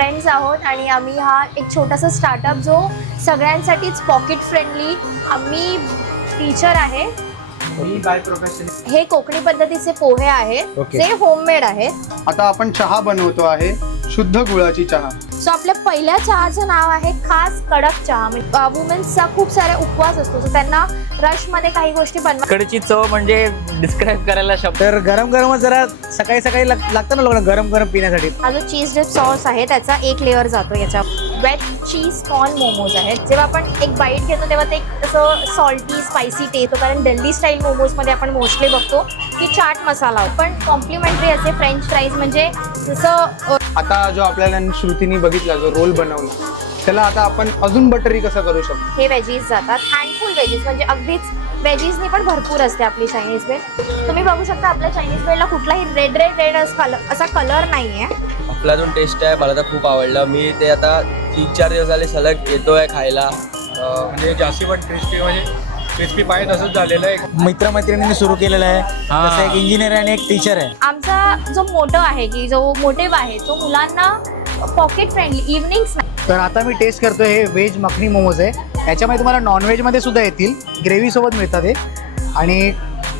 Friends आहोत आणि आम्ही हा एक छोटासा स्टार्टअप जो सगळ्यांसाठीच पॉकेट फ्रेंडली आम्ही टीचर आहे. मी बाय प्रोफेशन हे कोकणी पद्धतीचे पोहे आहेत. Okay. जे होममेड आहेत. आता आपण चहा बनवतो आहे शुद्ध गुळाची चहा. सो आपल्या पहिल्या चहाचं नाव आहे खास कडक चहा. म्हणजे वुमेन्सचा खूप सारे उपवास असतो. सो त्यांना रशमध्ये काही गोष्टी बनवा कडची चव म्हणजे डिस्क्राईब करायला शब्द तर गरम गरमच जरा सकाळी सकाळी लाग- लागतं ना लोकांना गरम गरम पिण्यासाठी. हा जो चीज डिप सॉस आहे त्याचा एक लेअर जातो याच्या. वेट चीज कॉर्न मोमोज आहेत. जेव्हा आपण एक बाईट घेतो तेव्हा ते एक असं सॉल्टी स्पायसी टेस्ट येतो कारण दिल्ली स्टाईल मोमोजमध्ये आपण मोस्टली बघतो की चाट मसाला पण कॉम्प्लिमेंटरी असे फ्रेंच फ्राईज म्हणजे जसं अ, आता जो आपल्याला श्रुतीने बघितला जो रोल बनवला त्याला आता आपण अजून बटरी कसा करू शकतो? हे वेजीज जातात. हँडफुल वेजीज म्हणजे अगदीच वेजीजनी पण भरपूर असते आपली चायनीज बेल तुम्ही बघू शकता आपल्या चायनीज बेलला कुठलाही रेड रेड रेड असा कलर नाही आहे आपला जो टेस्ट आहे मला तर खूप आवडलं. मी ते आता तीन चार दिवस झाले सलग येतोय खायला. म्हणजे जास्ती पण क्रिस्पी म्हणजे क्रिस्पी पाहिजे तसंच झालेलं आहे. मित्रमैत्रिणींनी सुरू केलेलं आहे. हा. तसं एक इंजिनियर आणि एक टीचर आहे. आमचा जो मोटो आहे की जो मोटिव्ह आहे तो मुलांना पॉकेट फ्रेंडली इव्हनिंग्स तर आता मी टेस्ट करतोय हे व्हेज मखनी मोमोज आहे. याच्यामध्ये तुम्हाला नॉनव्हेजमध्ये सुद्धा येतील. ग्रेव्ही सोबत मिळतात हे. आणि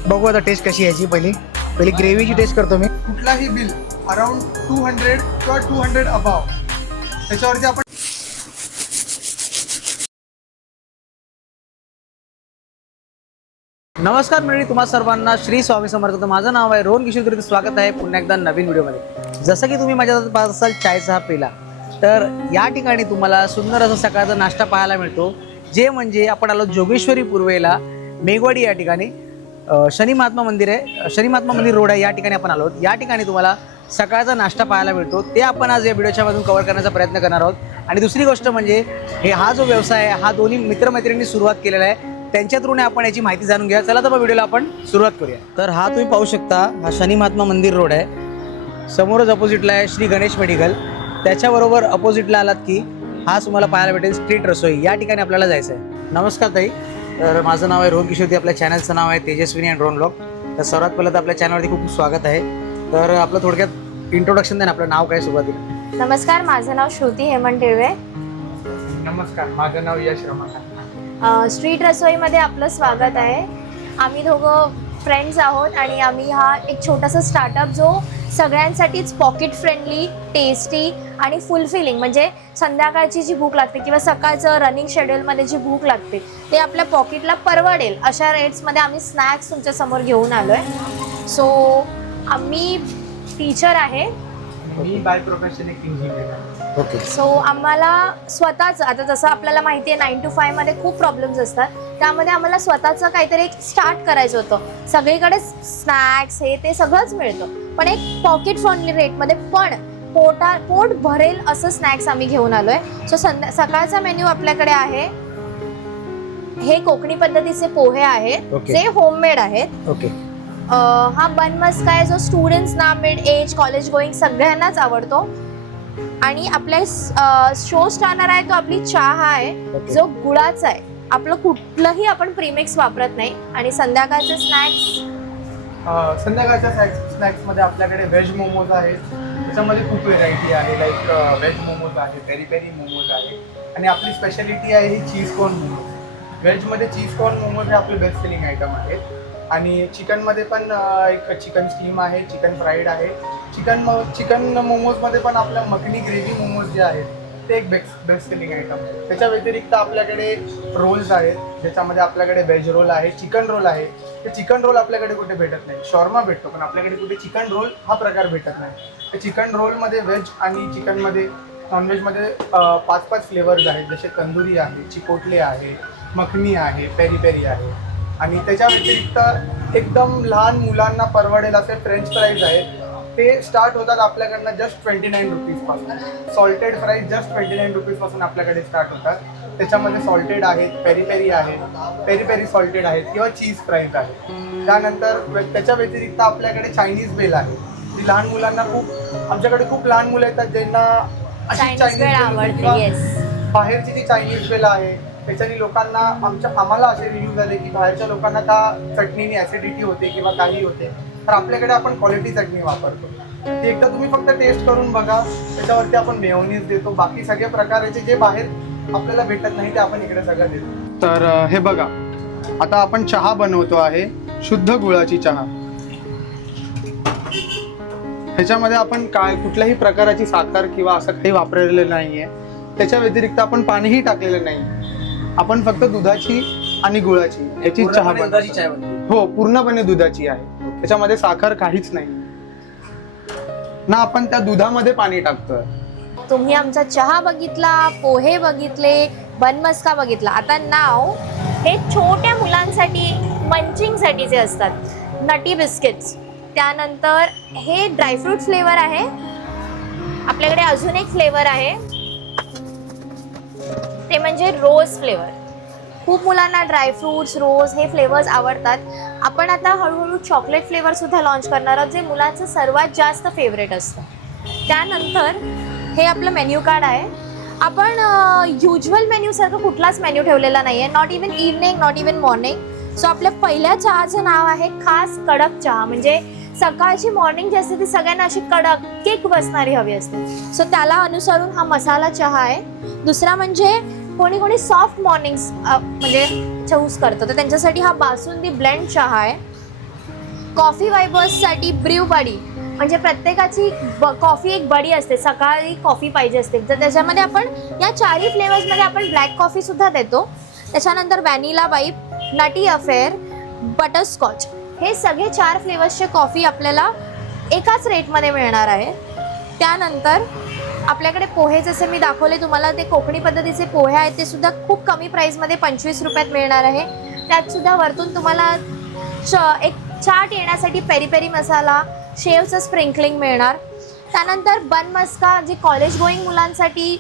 बघू आता टेस्ट कशी यायची पहिली. पहिली ग्रेव्हीची टेस्ट करतो मी. कुठलाही बिल अराउंड टू हंड्रेड किंवा टू हंड्रेड अबाव त्याच्यावरती आपण नमस्कार मंडळी तुम्हा सर्वांना श्री स्वामी समर्थ. माझं नाव आहे रोहन किशोर तुमचं स्वागत आहे पुन्हा एकदा नवीन व्हिडिओमध्ये. जसं की तुम्ही माझ्या पाहत असाल चायचा हा पिला तर या ठिकाणी तुम्हाला सुंदर असा सकाळचा नाश्ता पाहायला मिळतो. जे म्हणजे आपण आलो जोगेश्वरी पूर्वेला मेघवाडी या ठिकाणी. शनी महात्मा मंदिर आहे. शनी महात्मा मंदिर रोड आहे या ठिकाणी आपण आलो. या ठिकाणी तुम्हाला सकाळचा नाश्ता पाहायला मिळतो. ते आपण आज या व्हिडिओच्या मधून कव्हर करण्याचा प्रयत्न करणार आहोत. आणि दुसरी गोष्ट म्हणजे हे हा जो व्यवसाय आहे हा दोन्ही मित्रमैत्रिणींनी सुरुवात केलेला आहे. त्यांच्या थ्रू आपण याची माहिती जाणून घ्या चला तर मग व्हिडिओला आपण सुरुवात करूया. तर हा तुम्ही पाहू शकता हा शनी महात्मा मंदिर रोड आहे. समोरच अपोजिटला आहे श्री गणेश मेडिकल त्याच्याबरोबर अपोजिटला आलात की हा तुम्हाला पाहायला भेटेल स्ट्रीट रसोई. या ठिकाणी आपल्याला जायचं आहे नमस्कार ताई. तर माझं नाव आहे रोहन किशोरती आपल्या चॅनलचं नाव आहे तेजस्विनी अँड रोहन ब्लॉग तर सर्वात पहिलं तर आपल्या चॅनलवरती खूप खूप स्वागत आहे. तर आपलं थोडक्यात इंट्रोडक्शन द्या ना आपलं नाव काय सुरुवातीला? नमस्कार माझं नाव श्रुती हेमंत टिळवे नमस्कार माझं नाव यश रमण अ, स्ट्रीट रसोईमध्ये आपलं स्वागत आहे. आम्ही दोघं फ्रेंड्स आहोत आणि आम्ही हा एक छोटासा स्टार्टअप जो सगळ्यांसाठीच पॉकेट फ्रेंडली टेस्टी आणि फुलफिलिंग म्हणजे संध्याकाळची जी भूक लागते किंवा सकाळचं रनिंग शेड्यूलमध्ये जी भूक लागते ते आपल्या पॉकेटला परवडेल. अशा रेट्समध्ये आम्ही स्नॅक्स तुमच्यासमोर घेऊन आलो आहे सो आम्ही टीचर आहे. मी बाय प्रोफेशन एक इंजिनियर आहे. ओके सो आम्हाला स्वतःच आता जसं आपल्याला माहिती आहे नाईन टू फायमध्ये खूप प्रॉब्लेम्स असतात. त्यामध्ये आम्हाला स्वतःचं काहीतरी एक स्टार्ट करायचं होतं. सगळीकडे स्नॅक्स हे ते सगळंच मिळतं. पण एक पॉकेट फ्रेंडली रेटमध्ये पण पोटा पोट भरेल असं स्नॅक्स आम्ही घेऊन आलोय. सो संध्या सकाळचा मेन्यू आपल्याकडे आहे. हे कोकणी पद्धतीचे पोहे आहेत. Okay. जे होममेड आहेत. ओके हा बन मस्का आहे जो स्टुडंट्सना मिड एज कॉलेज गोईंग सगळ्यांनाच आवडतो. आणि आपल्या शो स्टार्टर आहे तो आपली चहा आहे. जो गुळाचा आहे. आपलं कुठलंही आपण प्रीमिक्स वापरत नाही. आणि संध्याकाळचे स्नॅक्स संध्याकाळच्या स्नॅक्स स्नॅक्समध्ये आपल्याकडे व्हेज मोमोज आहेत. त्याच्यामध्ये खूप व्हेरायटी आहे. लाईक व्हेज मोमोज आहे पेरी पेरी मोमोज आहे. आणि आपली स्पेशालिटी आहे ही चीज कॉर्न मोमोज व्हेजमध्ये चीज कॉर्न मोमोज हे आपले बेस्ट सेलिंग आयटम आहेत. आणि चिकनमध्ये पण एक चिकन स्टीम आहे चिकन फ्राईड आहे. चिकन म चिकन मोमोजमध्ये पण आपल्या मखनी ग्रेव्ही मोमोज जे आहेत ते एक बेस्ट बेस्ट सेलिंग आयटम आहे त्याच्या व्यतिरिक्त आपल्याकडे रोल्स आहेत ज्याच्यामध्ये आपल्याकडे व्हेज रोल आहे चिकन रोल आहे. ते चिकन रोल आपल्याकडे कुठे भेटत नाही. शॉर्मा भेटतो पण आपल्याकडे कुठे चिकन रोल हा प्रकार भेटत नाही. तर चिकन रोलमध्ये व्हेज आणि चिकनमध्ये नॉनव्हेजमध्ये पाच पाच फ्लेवर्स आहेत. जसे तंदुरी आहे चिकोटले आहे मखनी आहे पेरी पेरी आहे. आणि त्याच्या व्यतिरिक्त एकदम लहान मुलांना परवडेल असे फ्रेंच फ्राईज आहेत. ते स्टार्ट होतात आपल्याकडनं just twenty nine रुपीजपासून salted fries just twenty nine रुपीजपासून आपल्याकडे स्टार्ट होतात. त्याच्यामध्ये सॉल्टेड आहेत पेरी पेरी आहेत पेरी पेरी सॉल्टेड आहेत किंवा चीज फ्राईज आहे त्यानंतर त्याच्या व्यतिरिक्त आपल्याकडे चायनीज बेल आहे. ती लहान मुलांना खूप आमच्याकडे खूप लहान मुलं येतात ज्यांना अशी चायनीज बाहेरची जी चायनीज बेल आहे त्याच्याने लोकांना आमच्या आम्हाला असे रिव्ह्यू झाले की बाहेरच्या लोकांना का चटणीने ॲसिडिटी होते किंवा काही होते. तर आपल्याकडे आपण क्वालिटी चटणी वापरतो. ती एकदा तुम्ही फक्त टेस्ट करून बघा त्याच्यावरती आपण मेयोनीज देतो. बाकी सगळे प्रकारचे जे बाहेर आपल्याला भेटत नाही ते आपण इकडे सगळं देतो. तर हे बघा. आता आपण चहा बनवतो आहे शुद्ध गुळाची चहा. ह्याच्यामध्ये आपण काय कुठल्याही प्रकाराची साखर किंवा असं काही वापरलेलं नाहीये. त्याच्या व्यतिरिक्त आपण पाणीही टाकलेलं नाही. आपण फक्त दुधाची आणि गुळाची ह्याची चहा बनवतो. हो पूर्णपणे दुधाची आहे. त्याच्यामध्ये साखर काहीच नाही. ना आपण त्या दुधामध्ये पाणी टाकतोय. तुम्ही आमचा चहा बघितला पोहे बघितले बनमस्का बघितला. आता नाव हे छोट्या मुलांसाठी मंचिंगसाठी जे असतात नटी बिस्किट्स. त्यानंतर हे ड्रायफ्रूट फ्लेवर आहे. आपल्याकडे अजून एक फ्लेवर आहे. ते म्हणजे रोज फ्लेवर. खूप मुलांना ड्रायफ्रूट्स रोज हे फ्लेवर्स आवडतात. आपण आता हळूहळू चॉकलेट फ्लेवरसुद्धा लॉन्च करणार आहोत जे मुलांचं सर्वात जास्त फेवरेट असतं. त्यानंतर हे आपलं मेन्यू कार्ड आहे. आपण युजल मेन्यूसारखं कुठलाच मेन्यू ठेवलेला नाही आहे not even evening not even morning so आपल्या पहिल्या चहाचं नाव आहे खास कडक चहा. म्हणजे सकाळची मॉर्निंग जी असते ती सगळ्यांना अशी कडक केक बसणारी हवी असते. सो त्याला अनुसरून हा मसाला चहा आहे. दुसरा म्हणजे कोणी कोणी सॉफ्ट मॉर्निंग्स म्हणजे चूज करतं. तर त्यांच्यासाठी हा बासुंदी ब्लेंड चहा आहे. कॉफी वायबर्ससाठी ब्रीव बडी. म्हणजे प्रत्येकाची ब कॉफी एक बडी असते. सकाळी कॉफी पाहिजे असते. तर त्याच्यामध्ये आपण या चारही फ्लेवर्समध्ये आपण ब्लॅक कॉफीसुद्धा देतो. त्याच्यानंतर vanilla vibe nutty affair butterscotch हे सगळे चार फ्लेवर्सचे कॉफी आपल्याला एकाच रेटमध्ये मिळणार आहे. त्यानंतर आपल्याकडे पोहे जसे मी दाखवले तुम्हाला ते कोकणी पद्धतीचे पोहे आहेत ते सुद्धा खूप कमी प्राईसमध्ये पंचवीस रुपयात मिळणार आहे. त्यात सुद्धा वरतून तुम्हाला च एक चाट येण्यासाठी पेरी पेरी मसाला शेवचं स्प्रिंकलिंग मिळणार. त्यानंतर बन मस्का जे कॉलेज गोईंग मुलांसाठी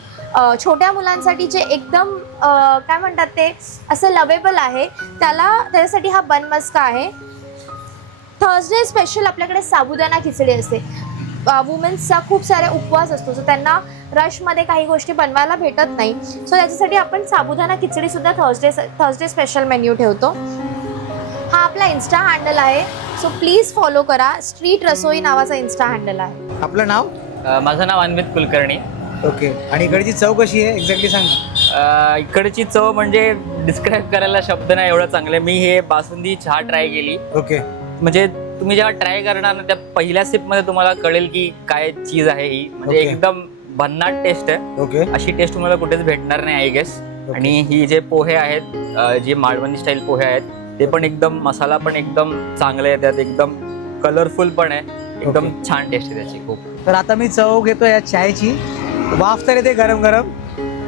छोट्या मुलांसाठी जे एकदम काय म्हणतात ते असं लवेबल आहे त्याला त्याच्यासाठी हा बन मस्का आहे. थर्सडे स्पेशल आपल्याकडे साबुदाणा खिचडी असते. वुमेन्सचा खूप सारे उपवास असतो. सो त्यांना रशमध्ये काही गोष्टी बनवायला भेटत नाही. सो त्याच्यासाठी आपण साबुदाणा खिचडीसुद्धा थर्सडे थर्सडे स्पेशल मेन्यू ठेवतो. हा आपला इन्स्टा हँडल आहे. सो प्लीज फॉलो करा. स्ट्रीट रसोई नावाचा इन्स्टा हँडल आहे. आपलं नाव? अ, माझं नाव अन्वित कुलकर्णी. ओके आणि इकडची चव कशी आहे? एक्झॅक्टली सांग. अ, इकडची चव म्हणजे डिस्क्राईब करायला शब्द नाही एवढं चांगले. मी हे बासुंदी चहा ट्राय केली. ओके म्हणजे तुम्ही जेव्हा ट्राय करणार ना त्या पहिल्या सिपमध्ये तुम्हाला कळेल की काय चीज आहे ही. म्हणजे Okay. एकदम भन्नाट टेस्ट आहे. ओके अशी टेस्ट तुम्हाला कुठेच भेटणार नाही आय गेस आणि ही जे पोहे आहेत अ, जे मालवणी स्टाईल पोहे आहेत ते पण एकदम मसाला पण एकदम चांगले आहे त्यात एकदम कलरफुल पण आहे. एकदम छान टेस्ट आहे त्याची खूप. तर आता मी चव घेतो या चायची वाफ तर येते गरम गरम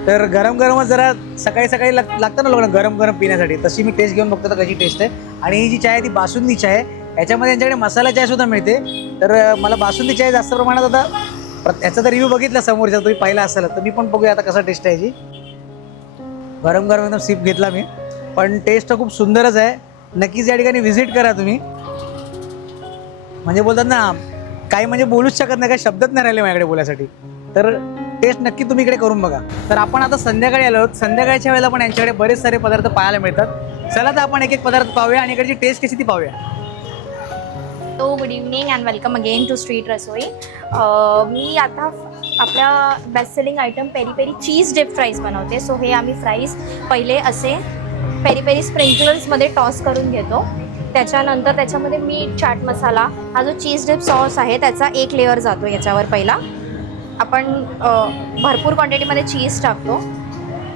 तर गरम गरमच जरा सकाळी सकाळी लाग- लागतं ना लोकांना गरम गरम पिण्यासाठी. तशी मी टेस्ट घेऊन बघतो तर कशी टेस्ट आहे. आणि ही जी चाय आहे ती बासुंदी चाय आहे. याच्यामध्ये यांच्याकडे मसाला चाय सुद्धा मिळते. तर मला बासुंदी चाय जास्त प्रमाणात आता प्र- याचा तर रिव्ह्यू बघितला समोरचा तुम्ही पाहिला असाल. तर मी पण बघूया आता कसा टेस्ट आहे याची. गरम गरम एकदम सिप घेतला मी. पण टेस्ट खूप सुंदरच आहे. नक्कीच या ठिकाणी व्हिजिट करा तुम्ही. म्हणजे बोलतात ना काही म्हणजे बोलूच शकत नाही काही शब्दच नाही राहिले माझ्याकडे बोलायसाठी. तर टेस्ट नक्की तुम्ही इकडे करून बघा. तर आपण आता संध्याकाळी आलो आहोत. संध्याकाळच्या वेळेला पण यांच्याकडे बरेच सारे पदार्थ पाहायला मिळतात. चला तर आपण एक एक पदार्थ पाहूया आणि इकडची टेस्ट कशी ती पाहूया. तो good evening and welcome again to street Rasoi मी आता आपल्या best selling item peri peri cheese dip fries बनवते. सो हे आम्ही फ्राईज पहिले असे पेरी पेरी स्प्रिंकलर्समध्ये टॉस करून घेतो. त्याच्यानंतर त्याच्यामध्ये मीठ चाट मसाला हा जो चीज डिप सॉस आहे त्याचा एक लेअर जातो याच्यावर पहिला. आपण भरपूर क्वांटिटीमध्ये चीज टाकतो.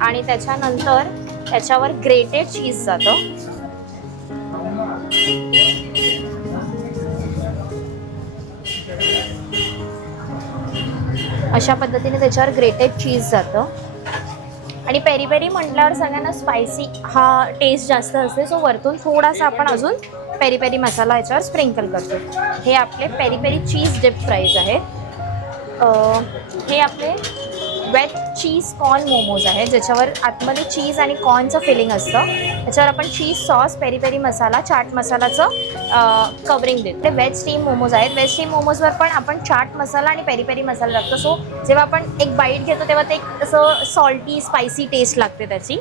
आणि त्याच्यानंतर त्याच्यावर ग्रेटेड चीज जातं. अशा पद्धतीने त्याच्यावर ग्रेटेड चीज जातं. आणि पेरी पेरी म्हटल्यावर सगळ्यांना स्पायसी हा टेस्ट जास्त असते. सो वरतून थोडासा आपण अजून पेरी पेरी मसाला याच्यावर स्प्रिंकल करतो. हे आपले peri peri cheese dip fries आहे. हे आपले वेट चीज कॉर्न मोमोज आहेत ज्याच्यावर आतमध्ये चीज आणि कॉर्नचं फिलिंग असतं. त्याच्यावर आपण cheese sauce peri peri masala chaat मसालाचं covering देतो. ते वेज स्टीम मोमोज आहेत. वेज स्टीम मोमोजवर पण आपण चाट मसाला आणि पेरी पेरी मसाला टाकतो सो जेव्हा आपण एक बाईट घेतो तेव्हा ते एक असं सॉल्टी स्पायसी टेस्ट लागते त्याची.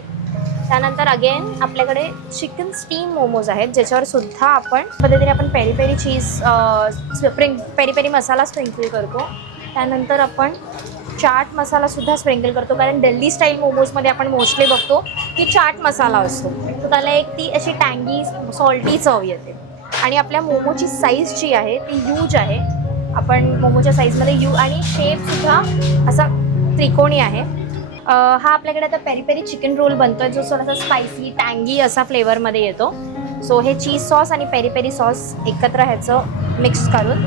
त्यानंतर अगेन आपल्याकडे चिकन स्टीम मोमोज आहेत ज्याच्यावर सुद्धा आपण पद्धतीने आपण peri peri cheese spring peri peri masala sprinkle करतो. त्यानंतर आपण चाट मसाला सुद्धा स्प्रिंकल करतो. कारण दिल्ली स्टाईल मोमोजमध्ये आपण मोस्टली बघतो की चाट मसाला असतो. तर त्याला एक ती अशी टँगी सॉल्टी चव येते. आणि आपल्या मोमोची साईज जी आहे ती ह्यूज आहे. आपण मोमोच्या साईजमध्ये यू आणि शेपसुद्धा असा त्रिकोणी आहे. हा आपल्याकडे आता पेरी पेरी चिकन रोल बनतो आहे जो थोडासा स्पायसी टँगी असा फ्लेवरमध्ये येतो. सो हे चीज सॉस आणि पेरी पेरी सॉस एकत्र ह्याचं मिक्स करून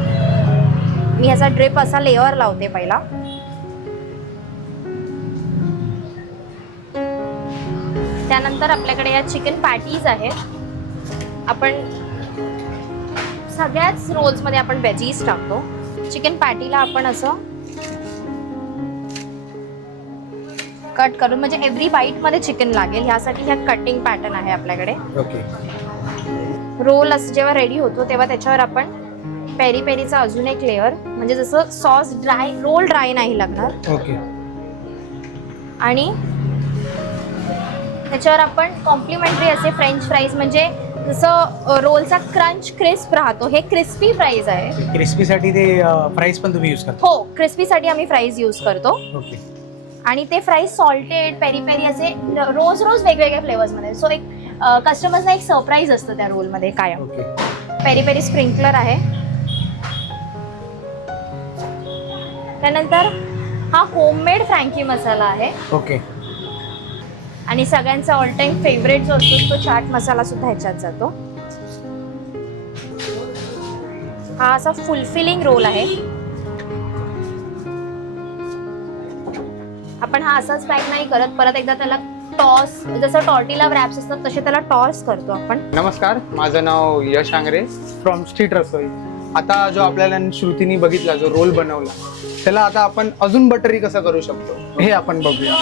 मी ह्याचा ड्रिप असा लेअर लावते पहिला. त्यानंतर आपल्याकडे या चिकन पॅटीज आहेत. आपण सगळ्याच रोल्समध्ये आपण वेजीज टाकतो. चिकन पॅटीला आपण असं कट करून म्हणजे एव्हरी बाईटमध्ये चिकन लागेल. ह्यासाठी ह्या कटिंग पॅटर्न आहे आपल्याकडे. ओके रोल असं जेव्हा रेडी होतो तेव्हा त्याच्यावर आपण पेरी पेरीचा अजून एक लेअर म्हणजे जसं सॉस ड्राय रोल ड्राय नाही लागणार. ओके आणि त्याच्यावर आपण कॉम्प्लिमेंटरी असे फ्रेंच फ्राईज म्हणजे जसं रोलचा क्रंच क्रिस्प राहतो. हे क्रिस्पी फ्राईज आहे. क्रिस्पीसाठी ते फ्राईज पण तुम्ही यूज करता? हो क्रिस्पीसाठी आम्ही फ्राईज यूज करतो. ओके आणि ते फ्राईज सॉल्टेड पेरी पेरी असे रोज रोज वेगवेगळ्या फ्लेवर्समध्ये सो एक कस्टमर्सना एक सरप्राईज असतं त्या रोलमध्ये कायम. ओके पेरी पेरी स्प्रिंकलर आहे. त्यानंतर हा होममेड फ्रँकी मसाला आहे. ओके आणि सगळ्यांचा ऑल टाइम फेवरेट जो असतो तो चाट मसाला सुद्धा ह्याच्यात जातो. हा असा फुलफिलिंग रोल आहे. आपण हा असाच पॅक नाही करत परत एकदा त्याला टॉस जसं टॉर्टिला रॅप्स असतात तसे त्याला टॉस करतो आपण. नमस्कार माझं नाव यश आंग्रे. फ्रॉम स्ट्रीट रसोई आता जो आपल्याला श्रुतीने बघितला जो रोल बनवला त्याला आता आपण अजून बटरी कसं करू शकतो? हे आपण बघूया.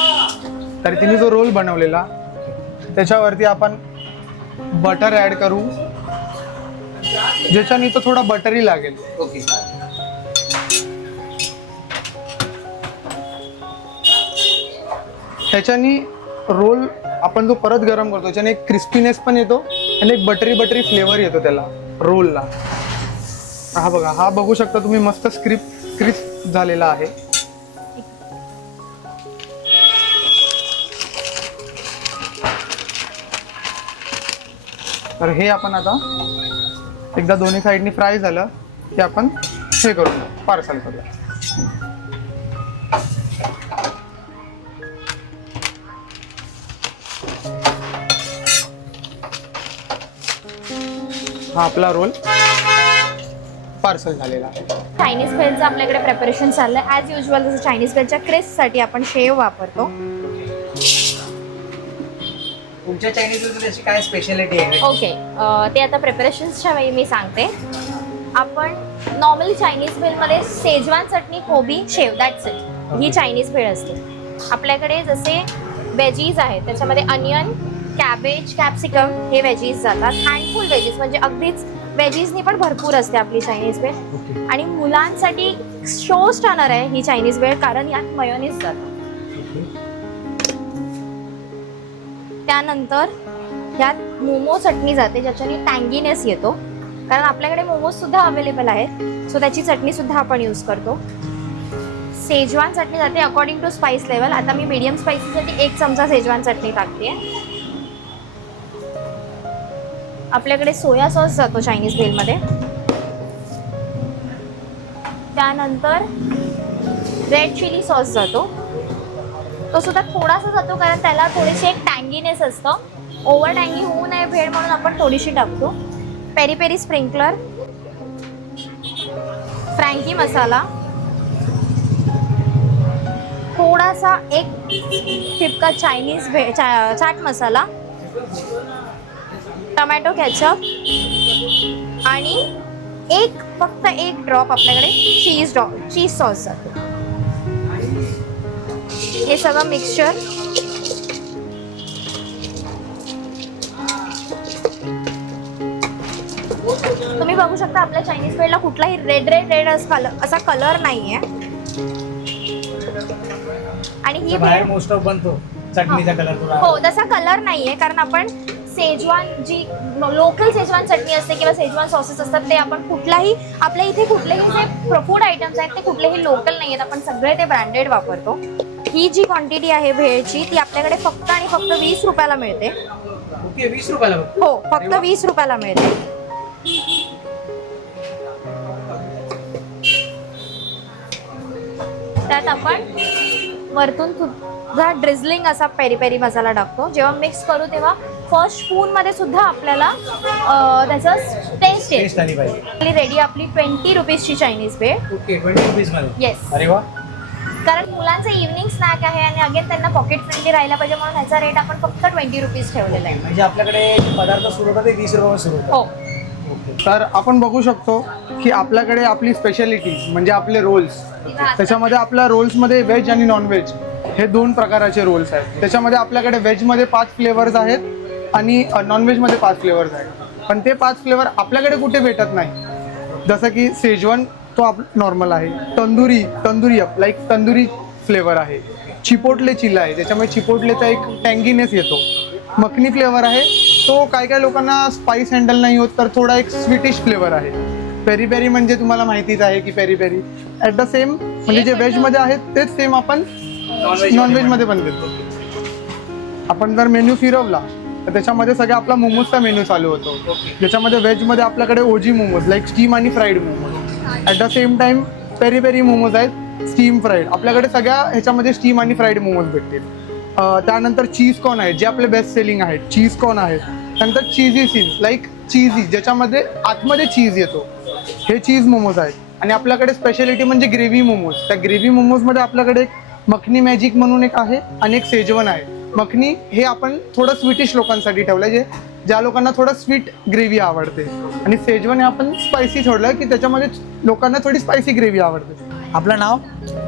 तर तिने जो रोल बनवलेला त्याच्यावरती आपण बटर ॲड करू. ज्याच्याने तो थोडा बटरी लागेल. ओके ह्याच्यानी रोल आपण जो परत गरम करतो त्याच्याने एक क्रिस्पीनेस पण येतो आणि एक बटरी बटरी फ्लेवर येतो त्याला रोलला हा बघा हा बघू शकता तुम्ही मस्त स्क्रिप क्रिस्प झालेला आहे. तर हे आपण आता एकदा दोन्ही साईडनी फ्राय झालं की आपण हे करू पार्सल करूया. हा आपला रोल पार्सल झालेला आहे. चायनीज भेलचं आपल्याकडे प्रेपरेशन चाललंय. ॲज युजल जसं चायनीज भेलच्या क्रेससाठी आपण शेव वापरतो. तुमच्या चायनीजमध्ये अशी काय स्पेशालिटी आहे? ओके ते आता प्रिपरेशन्सच्या वेळी मी सांगते. आपण नॉर्मली चायनीज भेलमध्ये सेजवान चटणी कोबी शेव दॅट्स इट ही चायनीज भेळ असते. आपल्याकडे जसे वेजीज आहेत त्याच्यामध्ये अनियन कॅबेज कॅप्सिकम हे वेजीज जातात. हँडफुल वेजीज म्हणजे अगदीच वेजीजनी पण भरपूर असते आपली चायनीज भेळ ओके आणि मुलांसाठी शो स्टानर आहे ही चायनीज भेळ कारण यात मयोनीज जातं. त्यानंतर ह्यात मोमो चटणी जाते ज्याच्याने टँगीनेस येतो. कारण आपल्याकडे मोमोज सुद्धा अवेलेबल आहेत. सो त्याची चटणी सुद्धा आपण यूज करतो. सेजवान चटणी जाते अकॉर्डिंग टू स्पाइस लेवल आता मी मीडियम स्पायसीसाठी एक चमचा सेजवान चटणी टाकते. आपल्याकडे सोया सॉस जातो चायनीज भेलमध्ये त्यानंतर रेड चिली सॉस जातो. तो सुद्धा थोडासा जातो कारण त्याला थोडीशी एक टँगीनेस असतं. ओव्हर टँगी होऊ नये भेळ म्हणून आपण थोडीशी टाकतो. Peri peri sprinkler Frankie masala थोडासा एक ठिपका चायनीज भे चा चाट मसाला टमॅटो कॅचअप आणि एक फक्त एक ड्रॉप आपल्याकडे चीज ड्रॉप चीज सॉस जातो हे सगळं मिक्सचर बघू शकता आपल्या चायनीज बेडला कुठलाही रेड रेड रेड असा कलर नाहीये. आणि ही बाहेर मोस्ट ऑफ बनतो चटणीचा कलर थोडा. हो तसा कलर नाहीये कारण आपण सेजवान जी लोकल सेजवान चटणी असते किंवा सेजवान सॉसेस असतात ते आपण कुठलाही आपल्या इथे कुठलेही जे फूड आयटम्स आहेत ते कुठलेही लोकल नाही आहेत आपण सगळे ते ब्रँडेड वापरतो. ही जी क्वांटिटी आहे भेळची ती आपल्याकडे फक्त आणि फक्त वीस रुपयाला मिळते. वीस रुपयाला. हो फक्त वीस रुपयाला मिळते. त्यात आपण वरतून सुद्धा ड्रिझलिंग असा पेरी पेरी मसाला टाकतो. जेव्हा मिक्स करू तेव्हा फर्स्ट स्पून मध्ये सुद्धा आपल्याला अं, त्याचं टेस्ट टेस्ट आली पाहिजे. रेडी आपली ट्वेंटी रुपीजची चायनीज भेळ ओके ट्वेंटी रुपीजमध्ये. येस अरे वा. कारण मुलांचं इव्हनिंग स्नॅक आहे आणि अगेन त्यांना पॉकेट फ्रेंडली राहायला पाहिजे म्हणून ह्याचा रेट आपण फक्त ट्वेंटी रुपीज ठेवलेला आहे. म्हणजे आपल्याकडे पदार्थ सुरू होतात वीस रुपये सुरू हो. ओके. तर आपण बघू शकतो की आपल्याकडे आपली स्पेशालिटी म्हणजे आपले रोल्स त्याच्यामध्ये आपल्या रोल्समध्ये व्हेज आणि नॉनव्हेज हे दोन प्रकाराचे रोल्स आहेत. त्याच्यामध्ये आपल्याकडे व्हेजमध्ये पाच फ्लेवर्स आहेत आणि नॉनव्हेजमध्ये पाच फ्लेवर्स आहेत. पण ते पाच फ्लेवर आपल्याकडे कुठे भेटत नाही. जसं की सेजवान तो आप नॉर्मल आहे. तंदुरी तंदुरी लाईक तंदुरी फ्लेवर आहे. चिपोटले चिला आहे. त्याच्यामुळे चिपोटलेचा एक टँगीनेस येतो. मखनी फ्लेवर आहे. तो काय काय लोकांना स्पाईस हँडल नाही होत तर थोडा एक स्वीटिश फ्लेवर आहे. पेरी पेरी म्हणजे तुम्हाला माहितीच आहे की peri peri at the same म्हणजे जे व्हेजमध्ये आहेत तेच सेम आपण नॉनव्हेजमध्ये पण. देतो. आपण जर मेन्यू फिरवला तर त्याच्यामध्ये सगळा आपला मोमोजचा मेन्यू चालू होतो. ज्याच्यामध्ये व्हेजमध्ये आपल्याकडे ओजी मोमोज लाईक स्टीम आणि fried momos. At the same time peri peri momos आहेत स्टीम फ्राईड आपल्याकडे सगळ्या ह्याच्यामध्ये स्टीम आणि फ्राईड मोमोज भेटतील. त्यानंतर चीज कॉर्न आहेत जे आपले बेस्ट सेलिंग आहेत. चीज कॉर्न आहेत. त्यानंतर चीजी सीन्स लाईक चीजी ज्याच्यामध्ये आतमध्ये चीज येतो. हे चीज मोमोज आहेत. आणि आपल्याकडे स्पेशालिटी म्हणजे ग्रेव्ही मोमोज. त्या ग्रेव्ही मोमोजमध्ये आपल्याकडे एक मखनी मॅजिक म्हणून एक आहे आणि एक सेजवन आहे. मखनी हे आपण थोडं स्वीटिश लोकांसाठी ठेवलं जे ज्या लोकांना थोडं स्वीट ग्रेव्ही आवडते. आणि सेजवन हे आपण स्पायसी ठेवलं की त्याच्यामध्ये लोकांना थोडी स्पायसी ग्रेव्ही आवडते. आपलं नाव?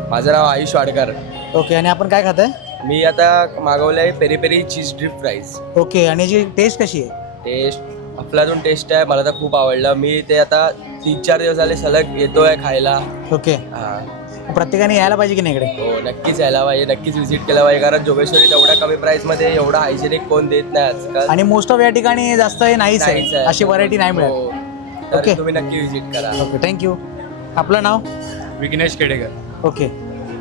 माझं नाव आयुष वाडकर. ओके आणि आपण काय खात मी आता मागवलं आहे peri peri cheese drip fries okay आणि याची टेस्ट कशी आहे? टेस्ट अफलातून टेस्ट आहे. मला तर खूप आवडलं. मी ते आता तीन चार दिवस झाले सलग येतोय खायला. ओके. हा. प्रत्येकाने यायला पाहिजे की नाही इकडे? हो नक्कीच यायला पाहिजे नक्कीच व्हिजिट केलं पाहिजे. कारण जोगेश्वरीत एवढ्या कमी प्राईसमध्ये एवढा हायजेनिक कोण देत नाही आजकाल. आणि मोस्ट ऑफ या ठिकाणी जास्त हे नाहीच नाहीच आहे. आहे. अशी व्हरायटी नाही मिळत. हो. तर ओके. तुम्ही नक्की व्हिजिट करा. ओके थँक्यू आपलं नाव? विघ्नेश केडेकर ओके.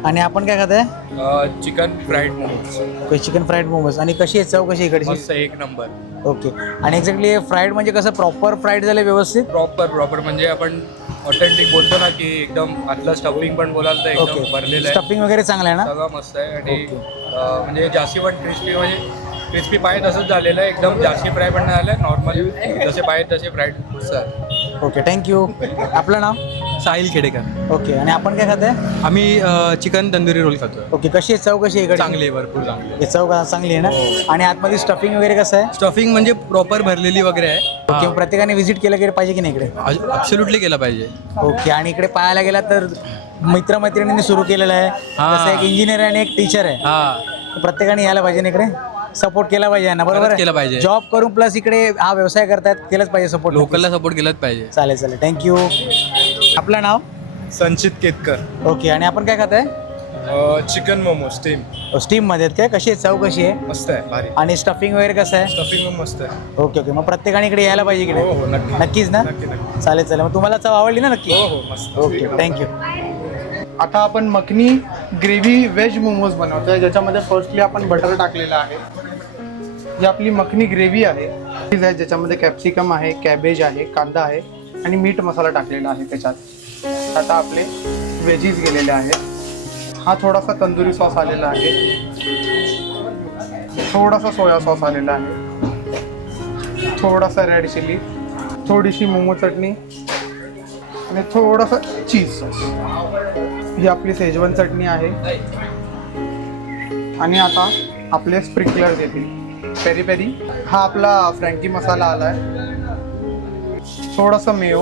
आणि आपण काय खात आहे chicken fried momos chicken fried momos आणि कशी आहे? चव कशी आहे इकडची? मस्त एक नंबर ओके. आणि एक्झॅक्टली फ्राईड म्हणजे कसं? प्रॉपर फ्राईड झालं व्यवस्थित? प्रॉपर प्रॉपर म्हणजे आपण ऑथेंटिक बोलतो ना की एकदम आतलं स्टफिंग पण बोलाल तर एकदम भरलेलं आहे. स्टफिंग वगैरे चांगलं आहे ना? सगळं मस्त आहे. आणि. अं, म्हणजे जास्ती पण क्रिस्पी म्हणजे क्रिस्पी पाय तसंच झालेलं आहे. एकदम जास्ती फ्राय पण नाही झालं. नॉर्मल जसे पाय तसे फ्राईड आहे ओके थँक्यू आपलं नाव? साहिल खेडेकर. ओके आणि आपण काय खात आहे आम्ही चिकन तंदुरी रोल खातोय. ओके कशी आहे? चव कशी आहे इकडे चांगली आहे भरपूर चांगली. चव का चांगली आहे ना? आणि आतमध्ये स्टफिंग वगैरे कसं आहे? स्टफिंग म्हणजे प्रॉपर भरलेली वगैरे ओके आहे प्रत्येकाने व्हिजिट केलं गेलं पाहिजे की नाही इकडे? अब्सोल्युटली केलं पाहिजे. ओके आणि इकडे पाहायला गेला तर मित्रमैत्रिणींनी सुरू केलेलं आहे. हा. एक इंजिनियर आणि एक टीचर आहे. हा. तर प्रत्येकाने यायला पाहिजे ना इकडे? सपोर्ट केला पाहिजे ना बरोबर खरंच केलं पाहिजे. जॉब करून प्लस इकडे हा व्यवसाय करतायत केलंच पाहिजे सपोर्ट लोकलला सपोर्ट केलाच पाहिजे. चालेल चालेल. थँक्यू आपलं नाव? संचित केतकर. ओके आणि आपण काय खात आहे चिकन मोमो स्टीम स्टीममध्ये आहेत काय? कशी आहे? चव कशी आहे? मस्त आहे भारी. आणि स्टफिंग वगैरे कसं आहे? स्टफिंग पण मस्त आहे. Okay okay. मग प्रत्येकाने इकडे यायला पाहिजे की हो हो नक्की. नक्कीच ना? नक्की नक्की. चालेल चालेल. मग तुम्हाला चव आवडली ना नक्की? हो हो मस्त. ओके थँक्यू आता आपण मखनी ग्रेव्ही व्हेज मोमोज बनवतोय. ज्याच्यामध्ये फर्स्टली आपण बटर टाकलेलं आहे. जी आपली मखनी ग्रेव्ही आहे. चीज आहे ज्याच्यामध्ये कॅप्सिकम आहे कॅबेज आहे कांदा आहे. आणि मीठ मसाला टाकलेला आहे त्याच्यात. आता आपले वेजीज गेलेले आहेत. हा थोडासा तंदुरी सॉस आलेला आहे. थोडासा सोया सॉस आलेला आहे. थोडासा रेड चिली थोडीशी मोमो चटणी आणि थोडासा चीज सॉस ही आपली सेजवन चटणी आहे. आणि आता आपले स्प्रिंकलर येतील पेरी पेरी हा आपला फ्रँकी मसाला आला आहे थोडासा मेयो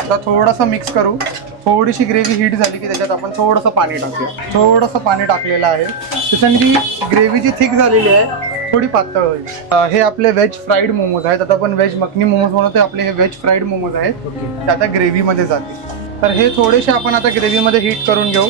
आता थोडासा मिक्स करू. थोडीशी ग्रेव्ही हीट झाली की त्याच्यात आपण थोडंसं पाणी टाकूया. थोडंसं पाणी टाकलेलं आहे. त्याच्याने ती ग्रेव्ही जी थिक झालेली आहे थोडी पातळ होईल. हे आपले व्हेज फ्राईड मोमोज आहेत. आता आपण व्हेज मखनी मोमोज म्हणतो आपले हे व्हेज फ्राईड मोमोज आहेत. ते आता ग्रेव्हीमध्ये जातील. तर हे थोडेसे आपण आता ग्रेव्हीमध्ये हीट करून घेऊ.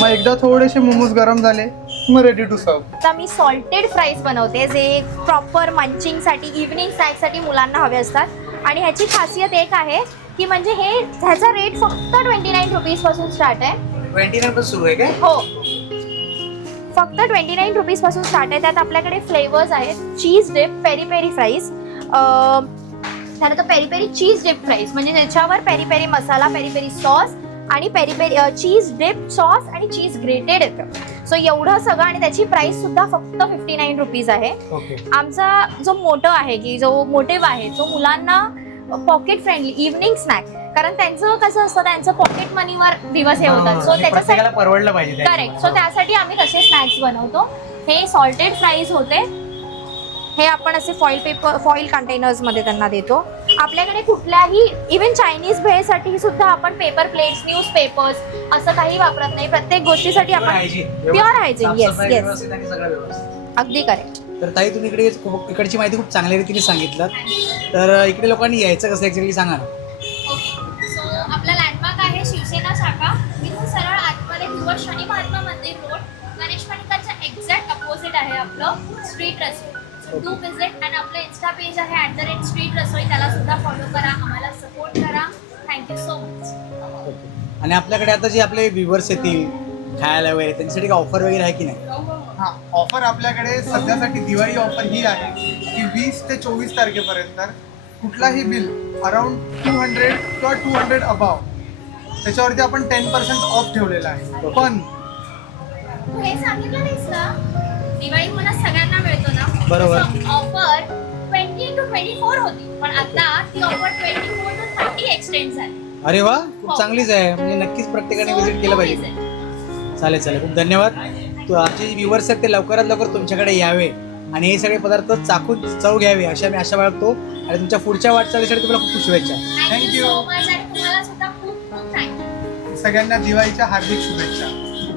मग एकदा थोडेसे मोमोज गरम झाले. मग रेडी टू सर्व आता मी सॉल्टेड फ्राईज बनवते जे प्रॉपर मंचिंगसाठी इव्हनिंग स्नॅक्ससाठी मुलांना हवे असतात. आणि ह्याची खासियत एक आहे की म्हणजे हे ह्याचा रेट फक्त ट्वेंटी नाईन रुपीजपासून स्टार्ट आहे. ट्वेंटी नाईन पासून सुरू आहे काय? हो. फक्त ट्वेंटी नाईन रुपीजपासून स्टार्ट आहे. त्यात आपल्याकडे फ्लेवर्स आहेत cheese dip peri peri fries त्यानंतर peri peri cheese dip fries म्हणजे त्याच्यावर peri peri masala peri peri sauce आणि peri peri cheese dip sauce आणि चीज ग्रेटेड येतं. सो एवढं सगळं आणि त्याची प्राइस सुद्धा फक्त फिफ्टी नाईन रुपीज आहे. ओके आमचा जो मोटो आहे की जो मोटिव्ह आहे जो मुलांना पॉकेट फ्रेंडली इव्हनिंग स्नॅक कारण त्यांचं कसं असतं त्यांचं पॉकेट मनीवर दिवस हे होतात. सो त्याच्यासाठी प्रत्येकाला परवडलं पाहिजे करेक्ट सो त्यासाठी आम्ही तसे स्नॅक्स बनवतो. हे सॉल्टेड फ्राईज होते. हे आपण असे फॉईल पेपर फॉईल कंटेनर्समध्ये त्यांना देतो. आपल्याकडे कुठल्याही इव्हन चायनीज भेळसाठी सुद्धा आपण पेपर प्लेट्स न्यूज पेपर्स असं काही वापरत नाही. प्रत्येक गोष्टीसाठी आपण प्युअर हायजीन येस येस अगदी करेक्ट तर ताई तुम्ही इकडे इकडची माहिती खूप चांगल्या रीतीने सांगितलं. तर इकडे लोकांनी यायचं कसं ऍक्च्युअली सांगा ना. ओके सो आपला लँडमार्क आहे शिवसेना शाखा. इथून सरळ आतमध्ये किंवा शनी महात्मा मंदिर रोड. गणेश मंडळाच्या एक्झॅक्ट अपोजिट आहे आपलं street Rasoi so do visit आणि आपलं इन्स्टा पेज आहे at the rate street Rasoi. त्याला सुद्धा फॉलो करा. आम्हाला सपोर्ट करा. थँक्यू सो मच आणि आपल्याकडे आता जे आपले व्ह्युअर्स येतील खायला वगैरे त्यांच्यासाठी काय ऑफर वगैरे आहे की नाही? हा ऑफर आपल्याकडे सध्यासाठी दिवाळी ऑफर ही आहे की वीस ते चोवीस तारखेपर्यंत कुठलाही बिल अराउंड टू हंड्रेड किंवा टू हंड्रेड अबाव त्याच्यावरती आपण टेन पर्सेंट ऑफ ठेवलेला आहे. पण तू हे सांगितलं नाहीस का दिवाळी मला सगळ्यांना मिळतो ना. बरोबर. Offer twenty two twenty four होती. पण आता ती offer twenty four to thirty extend झाली. अरे वा खूप हो. चांगलीच आहे. म्हणजे नक्कीच प्रत्येकाने व्हिजिट केलं पाहिजे. चालेल चालेल. खूप धन्यवाद. तू आमचे जे व्ह्युअर्स आहेत ते लवकरात लवकर तुमच्याकडे यावे. आणि हे सगळे पदार्थ चाखून चव घ्यावे अशा मी आशा बाळगतो. आणि तुमच्या पुढच्या वाटचालीसाठी तुम्हाला खूप खूप शुभेच्छा. थँक्यू सगळ्यांना दिवाळीच्या हार्दिक शुभेच्छा.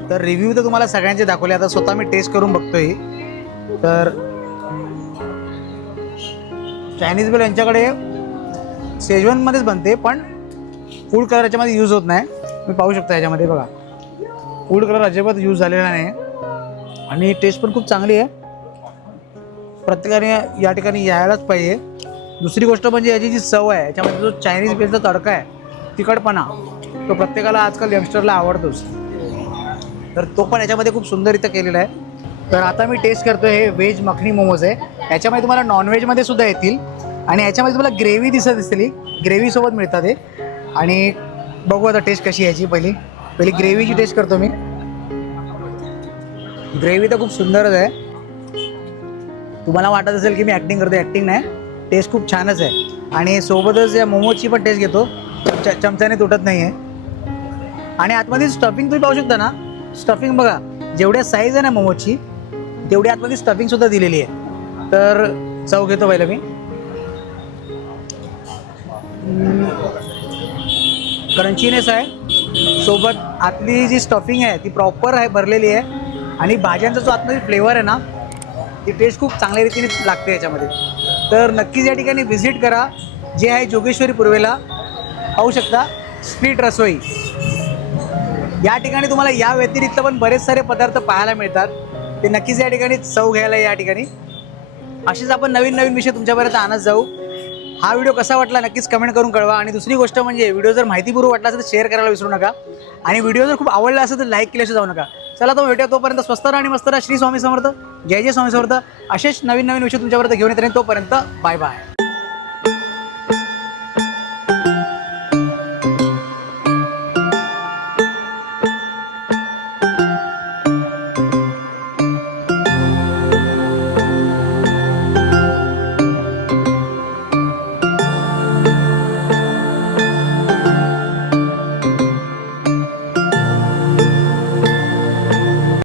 तर रिव्ह्यू तर तुम्हाला सगळ्यांचे दाखवले. आता स्वतः मी टेस्ट करून बघतोय. तर चायनीज बेल यांच्याकडे शेजवनमध्येच बनते पण फूड कलर याच्यामध्ये यूज होत नाही. तुम्ही पाहू शकता याच्यामध्ये बघा. फूड कलर अजिबात यूज झालेला नाही. आणि टेस्ट पण खूप चांगली आहे. प्रत्येकाने या ठिकाणी यायलाच पाहिजे. दुसरी गोष्ट म्हणजे याची जी चव आहे याच्यामध्ये जो चायनीज बेलचा तडका आहे तिखटपणा तो प्रत्येकाला आजकाल यंगस्टरला आवडतोच. तर तो पण याच्यामध्ये खूप सुंदररित्या केलेला आहे. तर आता मी टेस्ट करतो हे व्हेज मखनी मोमोज आहे. याच्यामध्ये तुम्हाला नॉनव्हेजमध्ये सुद्धा येतील. आणि याच्यामध्ये तुम्हाला ग्रेव्ही दिसत दिसली ग्रेव्हीसोबत मिळतात हे. आणि बघू आता टेस्ट कशी यायची पहिली. पहिली ग्रेव्हीची टेस्ट करतो मी. ग्रेव्ही तर खूप सुंदरच आहे. तुम्हाला वाटत असेल की मी ॲक्टिंग करतो ॲक्टिंग नाही. टेस्ट खूप छानच आहे. आणि सोबतच या मोमोजची पण टेस्ट घेतो. चमचा चमच्याने तुटत नाही आहे आणि आतमध्ये स्टफिंग तुम्ही पाहू शकता ना. स्टफिंग बघा जेवढ्या साईज आहे ना मोमोजची तेवढी आतमध्ये स्टफिंग सुद्धा दिलेली आहे. तर चव घेतो पहिलं मी. क्रंचीनेस आहे. सोबत आतली जी स्टफिंग आहे ती प्रॉपर आहे भरलेली आहे. आणि भाज्यांचा जो आतमध्ये फ्लेवर आहे ना ती टेस्ट खूप चांगल्या रीतीने लागते याच्यामध्ये. तर नक्कीच या ठिकाणी व्हिजिट करा. जे आहे जोगेश्वरी पूर्वेला पाहू शकता. स्ट्रीट रसोई. या ठिकाणी तुम्हाला या व्यतिरिक्त पण बरेच सारे पदार्थ पाहायला मिळतात. ते नक्कीच या ठिकाणी चव घ्यायला या ठिकाणी. असेच आपण नवीन नवीन विषय तुमच्यापर्यंत आणत जाऊ. हा व्हिडिओ कसा वाटला नक्कीच कमेंट करून कळवा. आणि दुसरी गोष्ट म्हणजे व्हिडिओ जर माहितीपूर्व वाटला असेल तर शेअर करायला विसरू नका. आणि व्हिडिओ जर खूप आवडला असेल तर लाईक केल्याशिवाय जाऊ नका. चला तो भेटूया तोपर्यंत स्वस्त आणि मस्त राहा. श्री स्वामी समर्थ. जय जय स्वामी समर्थ. असेच नवीन नवीन विषय तुमच्यापर्यंत घेऊन येत राहीन तोपर्यंत बाय बाय.